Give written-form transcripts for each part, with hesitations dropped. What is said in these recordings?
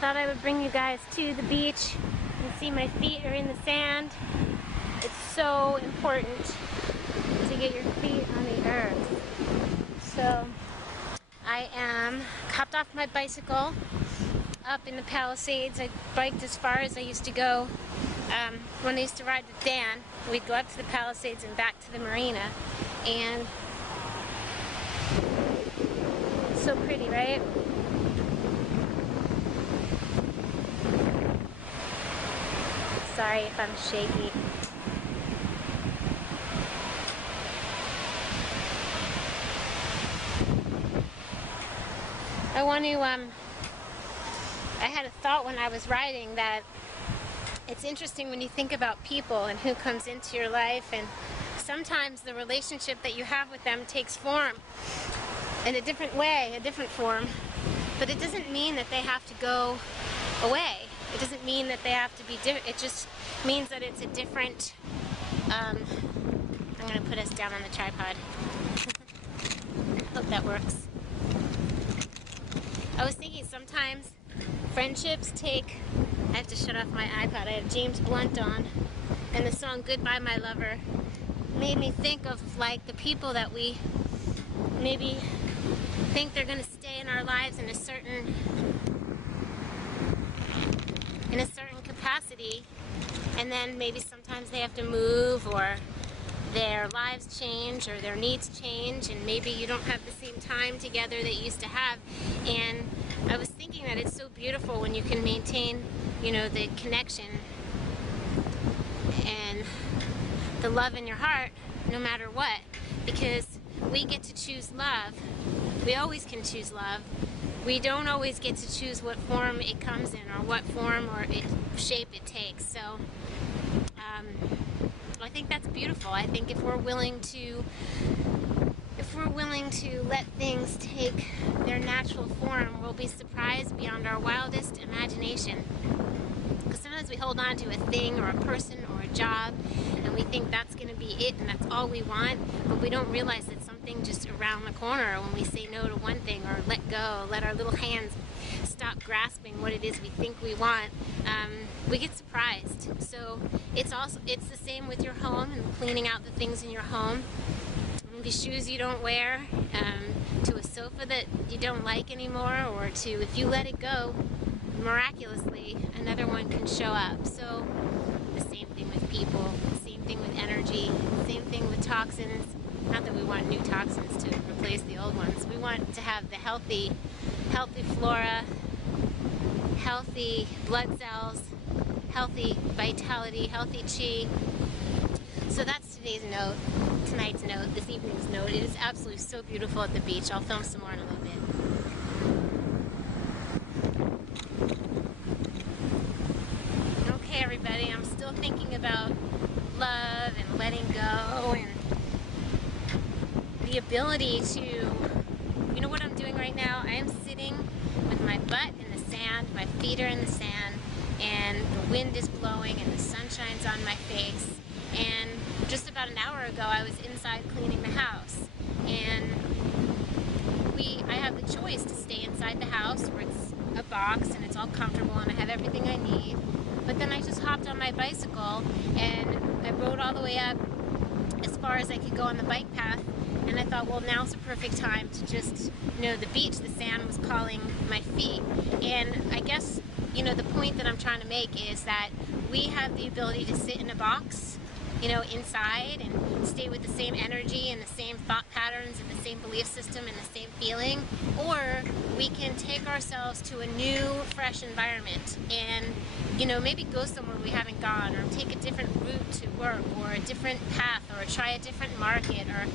thought I would bring you guys to the beach. You can see my feet are in the sand. It's so important to get your feet on the earth. So I am hopped off my bicycle up in the Palisades. I biked as far as I used to go when I used to ride with Dan. We'd go up to the Palisades and back to the marina. And it's so pretty, right? Sorry if I'm shaky. I had a thought when I was riding that it's interesting when you think about people and who comes into your life, and sometimes the relationship that you have with them takes form in a different way, a different form, but it doesn't mean that they have to go away. It doesn't mean that they have to be different. It just means that it's a different, I'm going to put us down on the tripod. Hope that works. I was thinking sometimes friendships take, I have to shut off my iPod, I have James Blunt on, and the song Goodbye My Lover made me think of like the people that we maybe think they're going to stay in our lives in a certain capacity, and then maybe sometimes they have to move, or their lives change, or their needs change, and maybe you don't have the same time together that you used to have. And I was thinking that it's so beautiful when you can maintain, you know, the connection and the love in your heart no matter what, because we get to choose love. We always can choose love. We don't always get to choose what form it comes in, or what form or shape it takes. So I think that's beautiful. I think if we're willing to let things take their natural form, we'll be surprised beyond our wildest imagination. Because sometimes we hold on to a thing or a person or a job, and we think that's going to be it and that's all we want, but we don't realize that something just around the corner, when we say no to one thing or let go, let our little hands stop grasping what it is we think we want, we get surprised. So it's the same with your home and cleaning out the things in your home. The shoes you don't wear, to a sofa that you don't like anymore, or to, if you let it go, miraculously another one can show up. So the same thing with people, same thing with energy, same thing with toxins. Not that we want new toxins to replace the old ones. We want to have the healthy flora, healthy blood cells, healthy vitality, healthy chi. So that's tonight's note, this evening's note. It is absolutely so beautiful at the beach. I'll film some more in a little bit. Okay, everybody, I'm still thinking about love and letting go and the ability to, you know what I'm doing right now? I am sitting with my butt in the sand, my feet are in the sand, and the wind is blowing and the sun shines on my face. And just about an hour ago, I was inside cleaning the house, and I have the choice to stay inside the house where it's a box and it's all comfortable and I have everything I need. But then I just hopped on my bicycle and I rode all the way up as far as I could go on the bike path, and I thought, well, now's the perfect time to just, you know, the beach, the sand was calling my feet. And I guess, you know, the point that I'm trying to make is that we have the ability to sit in a box, you know, inside and stay with the same energy and the same thought patterns and the same belief system and the same feeling, or we can take ourselves to a new, fresh environment and, you know, maybe go somewhere we haven't gone, or take a different route to work, or a different path, or try a different market, or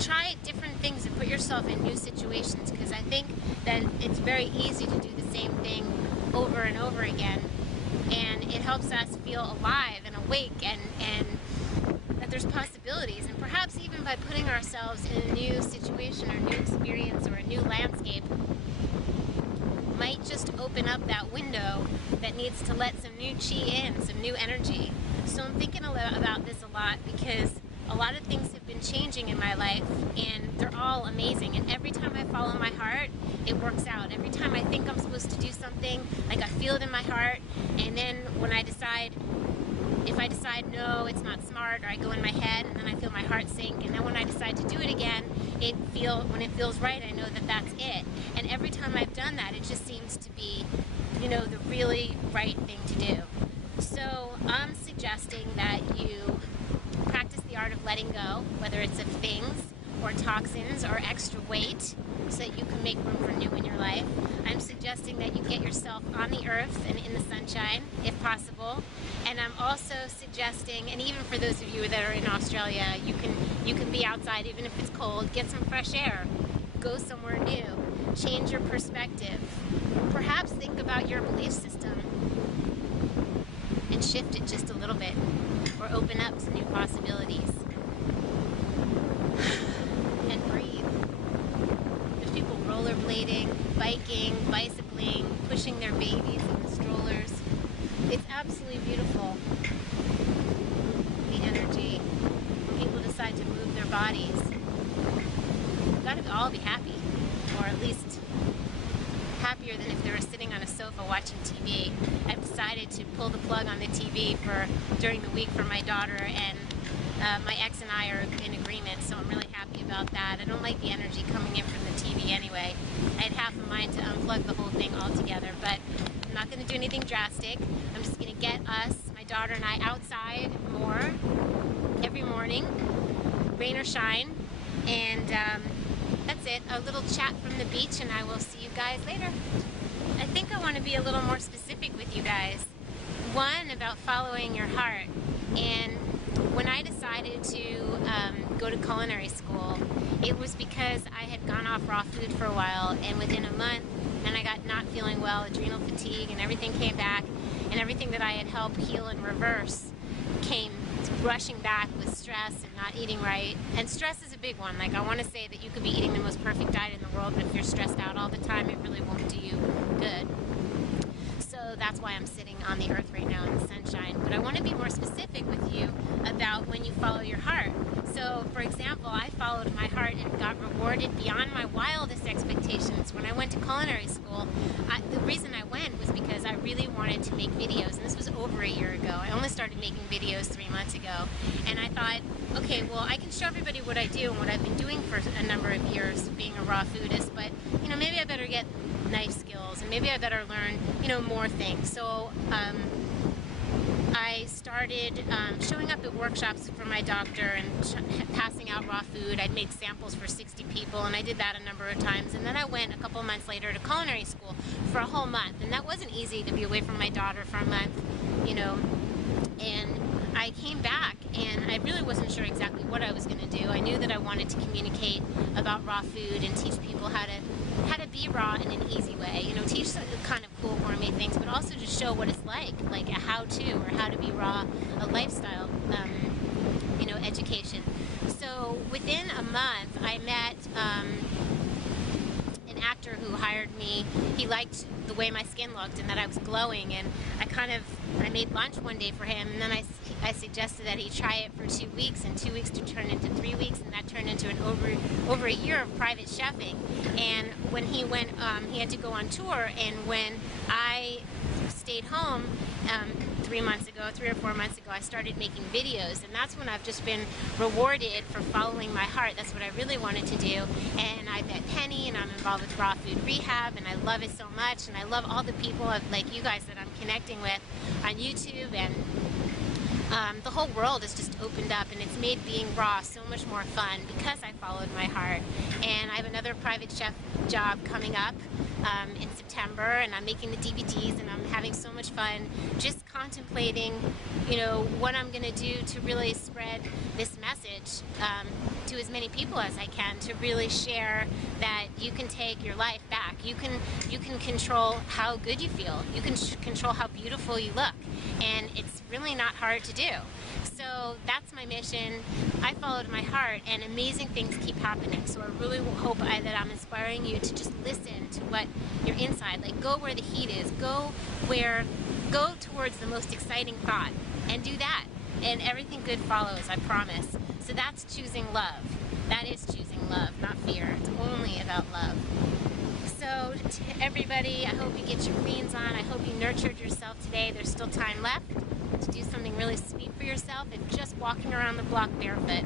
try different things and put yourself in new situations, because I think that it's very easy to do the same thing over and over again, and it helps us feel alive and awake, and that there's possibilities. And perhaps even by putting ourselves in a new situation or new experience or a new landscape might just open up that window that needs to let some new chi in, some new energy. So I'm thinking about this a lot, because a lot of things have been changing in my life and they're all amazing, and every time I follow my heart, it works out. Every time I think I'm supposed to do something, like I feel it in my heart, and then when I decide, if I decide no, it's not smart, or I go in my head and then I feel my heart sink, and then when I decide to do it again, when it feels right, I know that that's it. And every time I've done that, it just seems to be, you know, the really right thing to do. So I'm suggesting that you practice the art of letting go, whether it's of things or toxins or extra weight, so that you can make room for new in your life. I'm suggesting that you get yourself on the earth and in the sunshine, if possible. And I'm also suggesting, and even for those of you that are in Australia, you can be outside even if it's cold, get some fresh air, go somewhere new, change your perspective. Perhaps think about your belief system and shift it just a little bit, or open up to new possibilities. And breathe. There's people rollerblading, biking, bicycling, pushing their babies in the strollers. It's absolutely beautiful. The energy. When people decide to move their bodies. We've got to all be happy, or at least happier than if they were sitting on a sofa watching TV. I've decided to pull the plug on the TV during the week for my daughter, and my ex and I are in agreement, so I'm really happy about that. I don't like the energy coming in from the TV anyway. I had half a mind to unplug the whole thing altogether, but I'm not going to do anything drastic. I'm just going to get us, my daughter and I, outside more every morning, rain or shine, and that's it. A little chat from the beach, and I will see you guys later. I think I want to be a little more specific with you guys. One, about following your heart. And when I decided to go to culinary school, it was because I had gone off raw food for a while, and within a month, then I got not feeling well, adrenal fatigue, and everything came back, and everything that I had helped heal and reverse came rushing back with stress and not eating right. And stress is a big one. Like, I want to say that you could be eating the most perfect diet in the world, but if you're stressed out all the time, it really won't do you good. So that's why I'm sitting on the earth right now in the sunshine. But I want to be more specific with you about when you follow your heart. So, for example, I followed my heart and got rewarded beyond my wildest expectations. When I went to culinary school, the reason I went was because I really wanted to make videos, and this was over a year ago. I only started making videos 3 months ago, and I thought, okay, well, I can show everybody what I do and what I've been doing for a number of years, being a raw foodist, but, you know, maybe I better get knife skills, and maybe I better learn, you know, more things. So, I started showing up at workshops for my doctor and passing out raw food. I'd make samples for 60 people, and I did that a number of times. And then I went a couple months later to culinary school for a whole month. And that wasn't easy, to be away from my daughter for a month, you know. And I came back, and I really wasn't sure exactly what I was going to do. I knew that I wanted to communicate about raw food and teach people how to be raw in an easy way. You know, teach some kind of cool gourmet things, but also just show what it's like a how-to, or how to be raw, a lifestyle, you know, education. So within a month, I met an actor who hired me. He liked the way my skin looked and that I was glowing, and I made lunch one day for him, and then I suggested that he try it for 2 weeks, and 2 weeks to turn into 3 weeks, and that turned into an over a year of private chefing. And when he went, he had to go on tour, and when I stayed home 3 or 4 months ago, I started making videos, and that's when I've just been rewarded for following my heart. That's what I really wanted to do. And I met Penny, and I'm involved with Raw Food Rehab, and I love it so much, and I love all the people like you guys that I'm connecting with on YouTube, and the whole world has just opened up, and it's made being raw so much more fun because I followed my heart. And I have another private chef job coming up in September, and I'm making the DVDs, and I'm having so much fun just contemplating, you know, what I'm going to do to really spread this message to as many people as I can, to really share that you can take your life back. You can control how good you feel. You can control how beautiful you look, and it's really not hard to do. So that's my mission. I followed my heart, and amazing things keep happening. So I really hope that I'm inspiring you to just listen to what you're inside. Like, go where the heat is. Go towards the most exciting thought, and do that. And everything good follows, I promise. So that's choosing love. That is choosing love, not fear. It's only about love. So to everybody. I hope you get your greens on. I hope you nurtured yourself today. There's still time left to do something really sweet for yourself and just walking around the block barefoot.